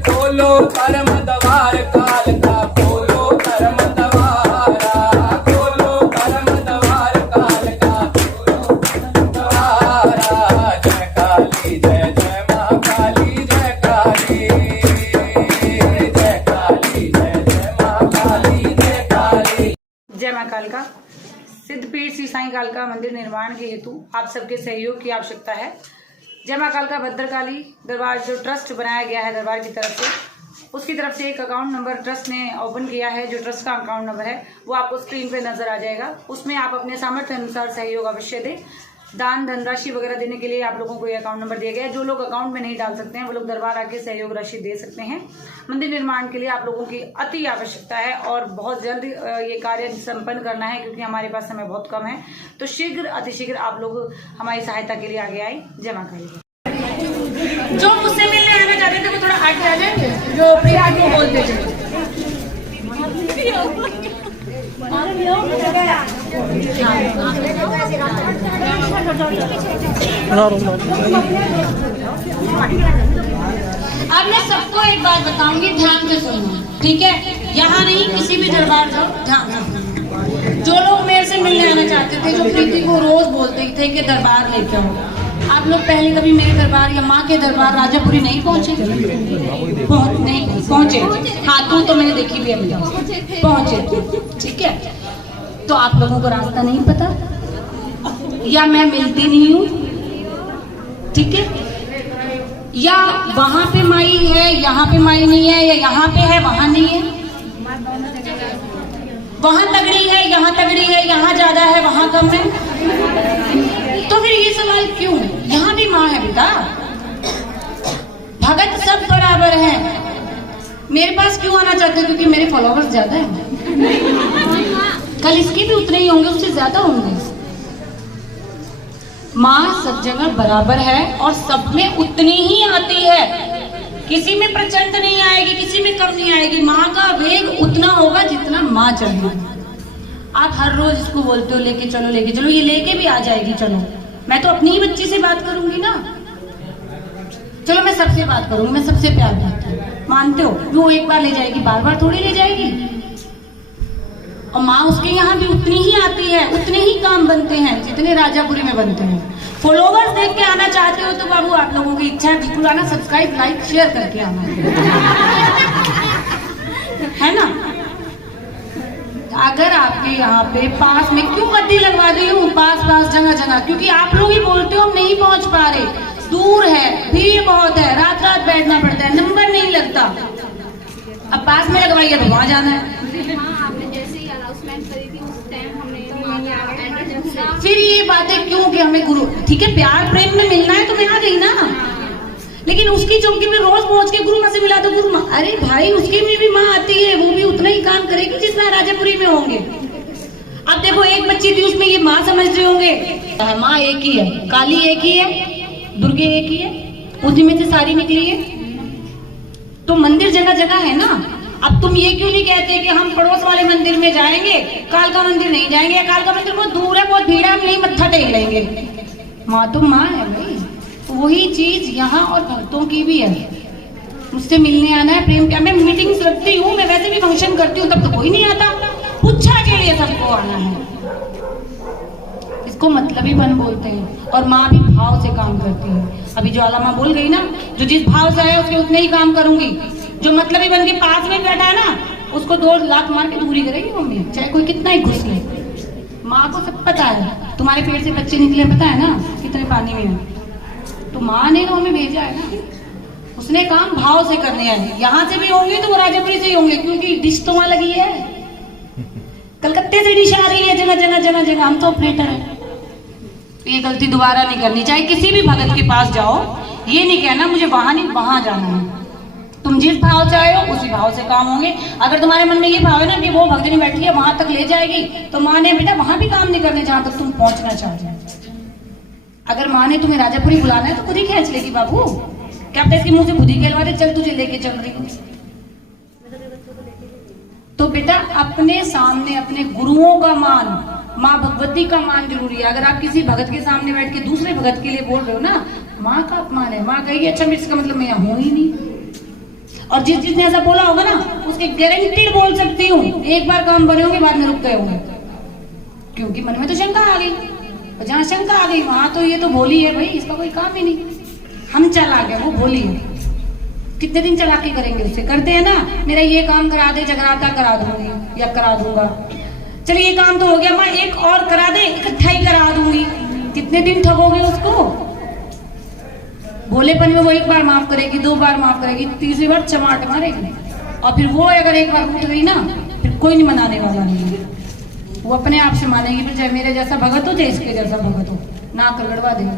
खोलो कर्म द्वार काल का, खोलो कर्म द्वारा, खोलो कर्म द्वार काल का, खोलो कर्म द्वारा। जय काली जय जय माँ काली, जय काली, जय काली जय जय माँ काली, जय काली। जय माँ कालिका। सिद्धपीठ श्री साईं कालिका मंदिर निर्माण के हेतु आप सबके सहयोग की आवश्यकता है। जय माँ कालिका भद्रकाली दरबार जो ट्रस्ट बनाया गया है दरबार की तरफ से, उसकी तरफ से एक अकाउंट नंबर ट्रस्ट ने ओपन किया है। जो ट्रस्ट का अकाउंट नंबर है वो आपको स्क्रीन पे नजर आ जाएगा। उसमें आप अपने सामर्थ्य अनुसार सहयोग अवश्य दें। दान धनराशि वगैरह देने के लिए आप लोगों को ये अकाउंट नंबर दिया गया है। जो लोग अकाउंट में नहीं डाल सकते हैं वो लोग दरबार आके सहयोग राशि दे सकते हैं। मंदिर निर्माण के लिए आप लोगों की अति आवश्यकता है और बहुत जल्द ये कार्य संपन्न करना है क्योंकि हमारे पास समय बहुत कम है। तो शीघ्र अतिशीघ्र आप लोग हमारी सहायता के लिए आगे आए। जय माँ काली। जो मुझसे मिलने आना चाहते थे वो थोड़ा आगे आ जाएंगे, जो प्रिया को बोलते थे। अब मैं सबको एक बात बताऊंगी, ध्यान से सुनना, ठीक है? यहाँ नहीं, किसी भी दरबार जाओ, ध्यान से सुनना। जो लोग मेरे से मिलने आना चाहते थे, जो प्रीति को रोज बोलते थे कि दरबार लेके आओ, आप लोग पहले कभी मेरे दरबार या माँ के दरबार राजापुरी नहीं पहुंचे? नहीं पहुंचे? हाँ, तो मैंने देखी भी अभी पहुंचे, ठीक है? तो आप लोगों को रास्ता नहीं पता या मैं मिलती नहीं हूँ, ठीक है? या वहां पे माई है, यहाँ पे माई नहीं है, या यहाँ पे है वहां नहीं है, वहां तगड़ी है, यहाँ तगड़ी है, यहाँ ज्यादा है, वहां कम है। तो फिर ये सवाल क्यों? यहाँ भी माँ है बेटा, भगत सब बराबर है। मेरे पास क्यों आना चाहते हो? क्योंकि मेरे फॉलोवर्स ज्यादा है। कल इसके भी उतने ही होंगे, उससे ज्यादा होंगे। माँ सब जगह बराबर है और सब में उतनी ही आती है। किसी में प्रचंड नहीं आएगी, किसी में कम नहीं आएगी। माँ का वेग उतना होगा जितना माँ चाहिए। आप हर रोज इसको बोलते हो लेके चलो लेके चलो, ये लेके भी आ जाएगी। चलो, मैं तो अपनी ही बच्ची से बात करूंगी ना। चलो मैं सबसे बात करूंगी, मैं सबसे प्यार करती हूँ, मानते हो? वो एक बार ले जाएगी, बार बार थोड़ी ले जाएगी। और माँ उसके यहाँ भी उतनी ही आती है, उतने ही काम बनते हैं जितने राजापुरी में बनते हैं। फॉलोवर्स देख के आना चाहते हो तो बाबू आप लोगों की इच्छा है, बिल्कुल आना, सब्सक्राइब लाइक शेयर करके आना है ना। अगर आपके यहाँ पे पास में, क्यों गद्दी लगवा दी हूँ पास जगह जगह? क्योंकि आप लोग ही बोलते हो हम नहीं पहुंच पा रहे, दूर है, भीड़ बहुत है, रात बैठना पड़ता है, नंबर नहीं लगता। अब पास में लगवाइए तो वहां जाना है। फिर ये बातें क्यों कि हमें गुरु, ठीक है प्यार प्रेम में मिलना है तो मैं आ गई ना, लेकिन उसकी चौकी में रोज पहुंच के गुरु माँ से मिला दो गुरु माँ। अरे भाई, उसकी में भी माँ आती है, वो भी उतना ही काम करेगी जितना राजापुरी में होंगे। अब देखो, एक बच्ची थी उसमें ये माँ समझ रहे होंगे, माँ एक ही है, काली एक ही है, दुर्गे एक ही है, उसी में से सारी निकली है। तो मंदिर जगह जगह है ना। अब तुम ये क्यों नहीं कहते कि हम पड़ोस वाले मंदिर में जाएंगे, कालका मंदिर नहीं जाएंगे, कालका मंदिर बहुत दूर है, बहुत भीड़ है, हम नहीं मत्था टेक लेंगे। माँ तो माँ है भाई। तो वही चीज यहाँ और भक्तों की भी है। मुझसे मिलने आना है, प्रेम क्या, मैं मीटिंग्स रखती हूँ, मैं वैसे भी फंक्शन करती हूँ, तब तो कोई नहीं आता। पुच्छा के लिए सबको आना है, इसको मतलबी बन बोलते हैं। और माँ भी भाव से काम करती है। अभी ज्वाला माँ बोल गई ना, जो जिस भाव से है उसके उतने ही काम करूंगी। जो मतलबी बन के पास में बैठा है ना, उसको 2 लाख मार के दूरी करेगी मम्मी, चाहे कोई कितना ही घुस ले। माँ को सब पता है, तुम्हारे पेट से बच्चे निकले पता है ना कितने पानी में है। तो माँ ने तो हमें भेजा है ना, उसने काम भाव से करने हैं। यहाँ से भी होंगे तो वो राजापुरी से ही होंगे, क्योंकि डिश तो वहां लगी है, कलकत्ते से डिश आ रही है जगह जगह जगह जगह। हम तो ऑपरेटर है। ये गलती दोबारा नहीं करनी। चाहे किसी भी भगत के पास जाओ, ये नहीं कहना मुझे वहां नहीं वहां जाना है। तुम जिस भाव से आए हो उसी भाव से काम होंगे। अगर तुम्हारे मन में ये भाव है ना कि वो भक्तनी बैठी है वहां तक ले जाएगी, तो माँ ने बेटा वहां भी काम नहीं करने जहां तक तुम पहुंचना चाहते हो। अगर माँ ने तुम्हें राजापुरी बुलाना है तो खुद ही खींच लेगी बाबू। क्या पता इसके मुंह से खुद ही कहलवा दे, चल तुझे लेके चल रही हूँ। तो बेटा अपने सामने अपने गुरुओं का मान, माँ भगवती का मान जरूरी है। अगर आप किसी भगत के सामने बैठ के दूसरे भगत के लिए बोल रहे हो ना, माँ का अपमान है। माँ कहेगी अच्छा इसका मतलब मैं यहाँ हूं ही नहीं। और जिसने ऐसा बोला होगा ना, उसके गारंटीड बोल सकती हूँ, एक बार काम बने होंगे, बाद में रुक गए होंगे, क्योंकि मन में तो शंका आ गई। और जहाँ शंका आ गई वहां तो ये तो भोली है भाई, इसका कोई काम ही नहीं। हम चला गए, वो भोली है। कितने दिन चालाकी करेंगे उससे? करते हैं ना, मेरा ये काम करा दे, जगराता करा दूंगी या करा दूंगा। चलिए ये काम तो हो गया, मैं एक और करा दे, इकट्ठा ही करा दूंगी। कितने दिन ठगोगे उसको? भोलेपन में वो एक बार माफ करेगी, 2 बार माफ करेगी, तीसरी बार चमाट मारेगी। और फिर वो अगर एक बार उठ गई ना, फिर कोई नहीं मनाने वाला नहीं है। वो अपने आप से मानेगी, फिर चाहे मेरे जैसा भगत हो चाहे इसके जैसा भगत हो, नाक रगड़वा देंगे।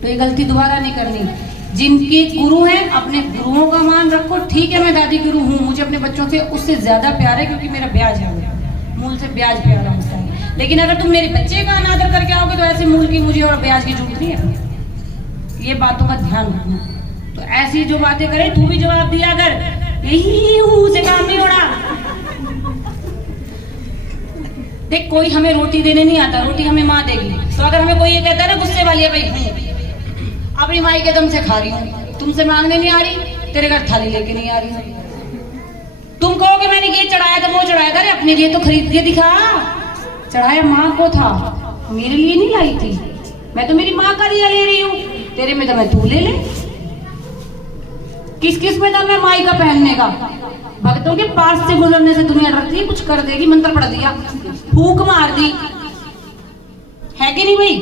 तो ये गलती दोबारा नहीं करनी। जिनके गुरु हैं अपने गुरुओं का मान रखो। ठीक है मैं दादी गुरु हूँ, मुझे अपने बच्चों से उससे ज्यादा प्यार है, क्योंकि मेरा ब्याज है, मूल से ब्याज प्यारा होता है। लेकिन अगर तुम मेरे बच्चे का अनादर करके आओगे तो ऐसे मूल की मुझे और ब्याज की जरूरत नहीं है। ये बातों का ध्यान रखना। तो ऐसी जो बातें करे तू भी जवाब दिया कर, यही से काम नहीं होना। देख कोई हमें रोटी देने नहीं आता, रोटी हमें माँ देगी। तो अगर हमें कोई ये कहता है ना गुस्से वाली है भाई, अपनी माई के दम से खा रही हूँ, तुमसे मांगने नहीं आ रही, तेरे घर थाली लेके नहीं आ रही। तुम कहोगे मैंने ये चढ़ाया था वो चढ़ाया था, अपने लिए तो खरीद के दिखा। चढ़ाया माँ को था, मेरे लिए नहीं लाई थी। मैं तो मेरी माँ का लिया ले रही हूँ, तेरे में दम है तू ले ले। किस किस में दम है माई का पहनने का? भक्तों के पास से गुजरने से दुनिया डरती है, कुछ कर देगी, मंत्र पढ़ दिया, फूक मार दी, है कि नहीं भाई?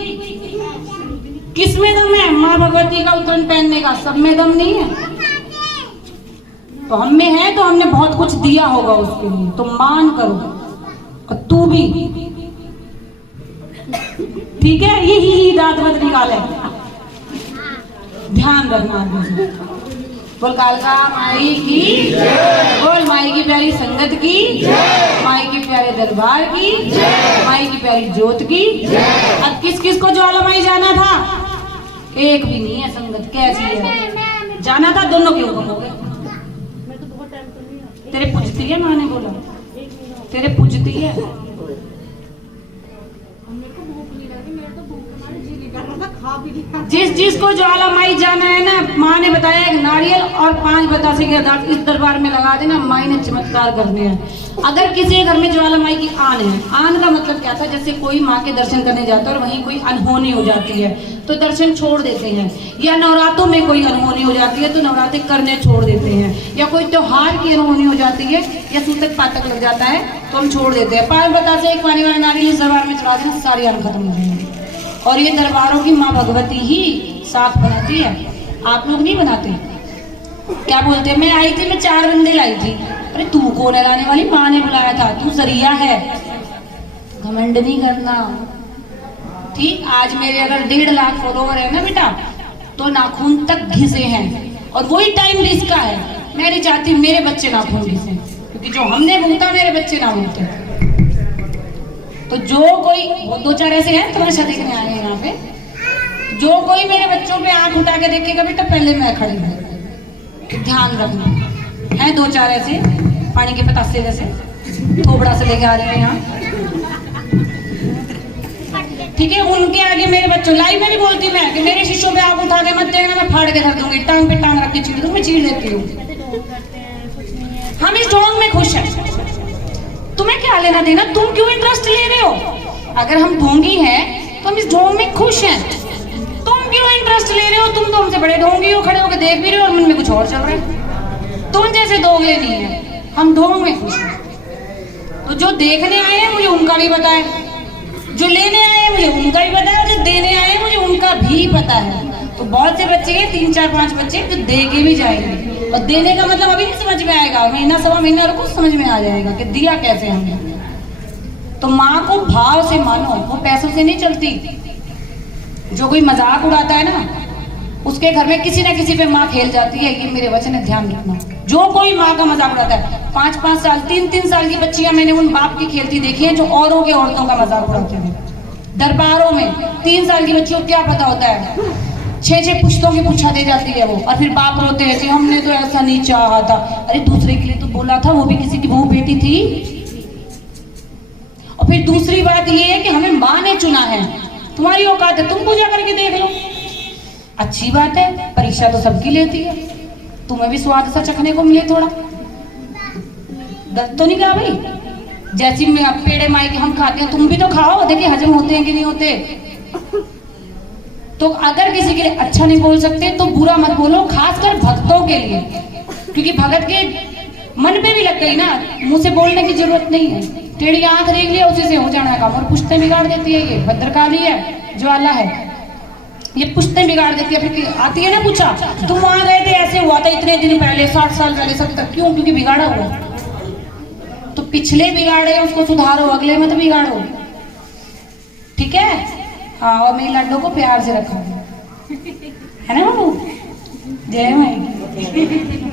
किस में दम है? माँ भगवती का उत्तरायण पहनने का, सब में दम नहीं है। तो हम में है तो हमने बहुत कुछ दिया होगा उसके लिए, तो मान करो। और तू भी ठीक है, यही दांत मत निकाले, ध्यान रखना। बोल कालका माई की, बोल माई की प्यारी संगत की, माई के प्यारे दरबार की, माई की प्यारी जोत की। अब किस किस को ज्वालामाई जाना था? एक भी नहीं है संगत। कैसी है? जाना था, दोनों के हुक्म हो गए। तेरे पूजती है, माँ ने बोला तेरे पूजती है। जिस जिस को ज्वालामाई जाना है ना, माँ ने बताया एक नारियल और 5 बतासे के दांत इस दरबार में लगा देना, माई ने चमत्कार करने हैं। अगर किसी घर में ज्वालामाई की आन है, आन का मतलब क्या था? जैसे कोई माँ के दर्शन करने जाता है और वहीं कोई अनहोनी हो जाती है तो दर्शन छोड़ देते हैं, या नवरात्रों में कोई अनहोनी हो जाती है तो नवरात्रि करने छोड़ देते हैं, या कोई त्योहार की अनहोनी हो जाती है या सूतक पातक लग जाता है तो हम छोड़ देते हैं। 5 बतासे एक पानी वाला नारियल इस दरबार में चढ़ा देना, सारी आन खत्म हो जाएंगी। और ये दरबारों की माँ भगवती ही साथ बनाती है, आप लोग नहीं बनाते। क्या बोलते हैं? मैं आई थी, मैं 4 बंदे लाई थी। अरे तू कौन है लाने वाली? माँ ने बुलाया था, तू जरिया है। घमंड नहीं करना, ठीक? आज मेरे अगर 1.5 लाख फॉलोवर है ना बेटा, तो नाखून तक घिसे हैं, और वही टाइम इसका है। मैं नहीं चाहती मेरे बच्चे नाखून घिसे, क्योंकि जो हमने भूता मेरे बच्चे ना भूते। तो जो कोई 2-4 ऐसे हैं तमाशा देखने आए हैं यहाँ पे, जो कोई मेरे बच्चों पे आंख उठा के देखेगा बेटा पहले मैं खड़ी हूँ, ध्यान रखना। है 2-4 ऐसे पानी के पतासे जैसे थोबड़ा से लेके आ रहे हैं यहाँ, ठीक है? उनके आगे मेरे बच्चों लाई में नहीं बोलती मैं कि मेरे शिष्यों पे आंख उठा के मत देना, मैं फाड़ के धर दूंगी, टांग पे टांग रख के चीर दूंगी। मैं चीर देती हूँ। हम इस ढोंग में खुश हैं, तुम्हें क्या लेना देना? तुम क्यों इंटरेस्ट ले रहे हो? अगर हम ढोंगी हैं तो हम इस ढोंग में खुश हैं, तुम क्यों इंटरेस्ट ले रहे हो? तुम तो हमसे बड़े ढोंगी हो, खड़े होकर देख भी रहे हो और मन में कुछ और चल रहा है। तुम जैसे दोगले नहीं है, हम ढोंग में खुश हैं। तो जो देखने आए हैं मुझे उनका भी पता है, जो लेने आए हैं मुझे उनका भी पता है, और जो देने आए हैं मुझे उनका भी पता है। तो बहुत से बच्चे हैं, 3-4-5 बच्चे जो दे के भी जाएंगे, और देने का मतलब अभी नहीं समझ में आएगा, महीना 1.25 महीना रुको समझ में आ जाएगा कि दिया कैसे हमने। तो माँ को भाव से मानो, वो पैसों से नहीं चलती। जो कोई मजाक उड़ाता है ना, उसके घर में किसी ना किसी पे माँ खेल जाती है, ये मेरे वचन है, ध्यान रखना। जो कोई माँ का मजाक उड़ाता है, 5-5 साल 3-3 साल की बच्चियां मैंने उन बाप की खेलती देखी है जो औरों के औरतों का मजाक उड़ाते हैं दरबारों में। 3 साल की बच्चियों को क्या पता होता है, 6-6 पुश्तों की पूछा दे जाती है वो, और फिर बाप रोते हैं कि हमने तो ऐसा नहीं चाहा था। अरे दूसरे के लिए तो बोला था, वो भी किसी की बहू बेटी थी। और फिर दूसरी बात ये है कि हमें माँ ने चुना है, तुम्हारी औकात है, तुम पूजा करके देख लो। अच्छी बात है, परीक्षा तो सबकी लेती है, तुम्हें भी स्वाद सा चखने को मिले थोड़ा। गलत तो नहीं कहा भाई? जैसी पेड़े माई के हम खाते हैं तुम भी तो खाओ, देखिए हजम होते हैं कि नहीं होते। तो अगर किसी के लिए अच्छा नहीं बोल सकते तो बुरा मत बोलो, खासकर भक्तों के लिए, क्योंकि भगत के मन पे भी लग गई ना, मुंह से बोलने की जरूरत नहीं है। टेढ़ी आंख देख लिया उसी से हो जाना काम, और पुश्ते बिगाड़ देती है। ये भद्रकाली है, ज्वाला है, ये पुश्ते बिगाड़ देती है। फिर आती है ना, पूछा तुम वहां गए थे ऐसे हुआ था इतने दिन पहले, 60 साल पहले, 70, क्यों? क्योंकि बिगाड़ा हुआ। तो पिछले बिगाड़े उसको सुधारो, अगले मत बिगाड़ो, ठीक है? हाँ, और मेरी लड्डू को प्यार से रखो, है ना बाबू? जय माई।